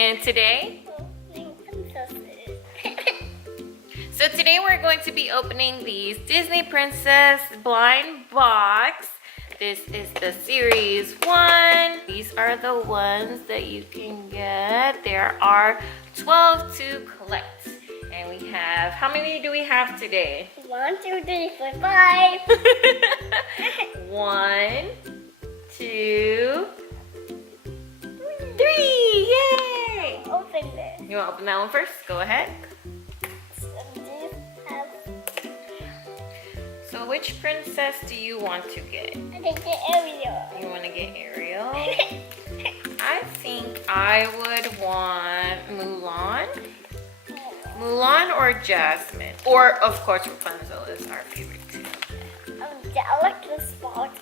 And today, so today we're going to be opening these Disney Princess blind box. This is the series 1. These are the ones that you can get. There are 12 to collect. And we have, how many do we have today? 1, 2, 3, 4, 5. 1, 2, 3. Yay! Open this. You want to open that one first? Go ahead. So which princess do you want to get? I can get Ariel. You want to get Ariel? I think I would want Mulan. Mulan or Jasmine. Or, of course, Rapunzel is our favorite too. I like the spot.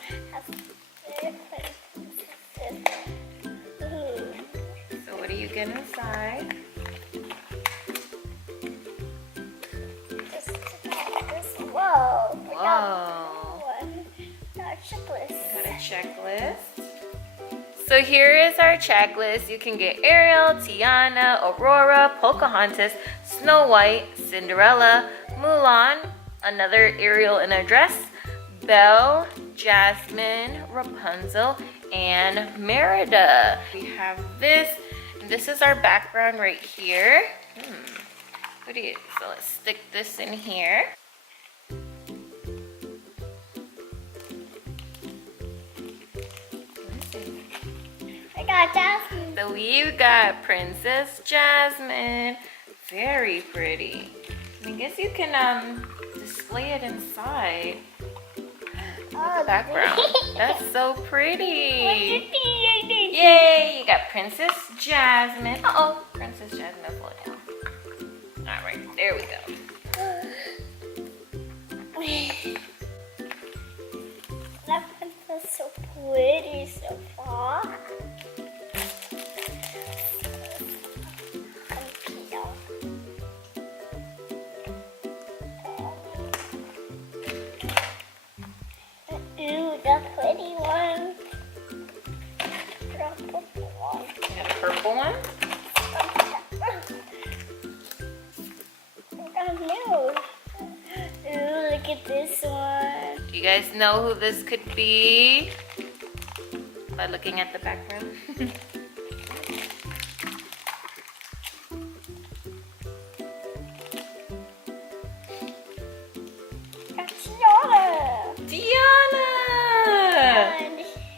So what do you get inside? Whoa. Whoa. Got a checklist. Got a checklist. So here is our checklist. You can get Ariel, Tiana, Aurora, Pocahontas, Snow White, Cinderella, Mulan, another Ariel in a dress, Belle, Jasmine, Rapunzel, and Merida. We have this, and this is our background right here. So let's stick this in here. I got Jasmine. So we got Princess Jasmine. Very pretty. I guess you can display it inside. The background. That's so pretty. Yay! You got Princess Jasmine. Uh-oh, Princess Jasmine fell down. All right, there we go. That princess is so pretty so far. Ooh, the pretty one. The purple one. You have a purple one? Oh, no. Ooh, look at this one. Do you guys know who this could be? By looking at the background.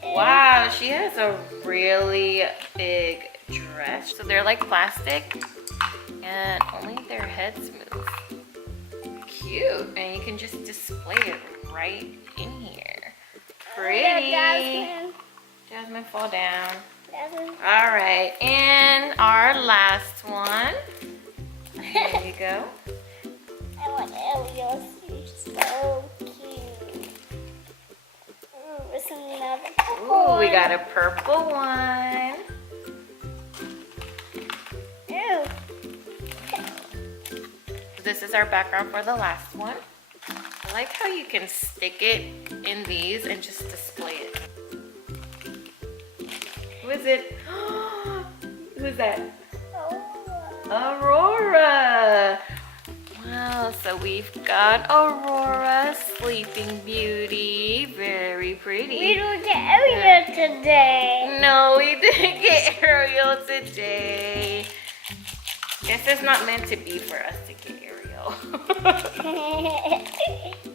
Wow, she has a really big dress. So they're like plastic and only their heads move. Cute. And you can just display it right in here. Pretty. Jasmine, fall down. All right, and our last one. There you go. I want Ariel. She's so cute. Ooh, we got a purple one. Ew. This is our background for the last one. I like how you can stick it in these and just display it. Who is it? Who is that? Aurora. Wow, so we've got Aurora, Sleeping Beauty, very pretty. We don't get Ariel today. No, we didn't get Ariel today. Guess it's not meant to be for us to get Ariel.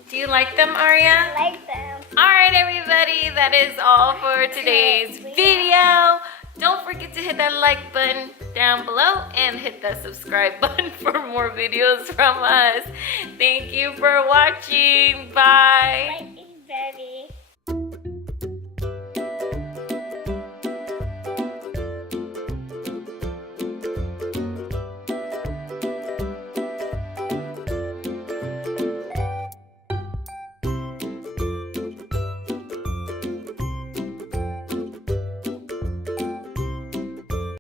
Do you like them, Aria? I like them. Alright everybody, that is all for today's video. Don't forget to hit that like button down below and hit that subscribe button for more videos from us. Thank you for watching. Bye.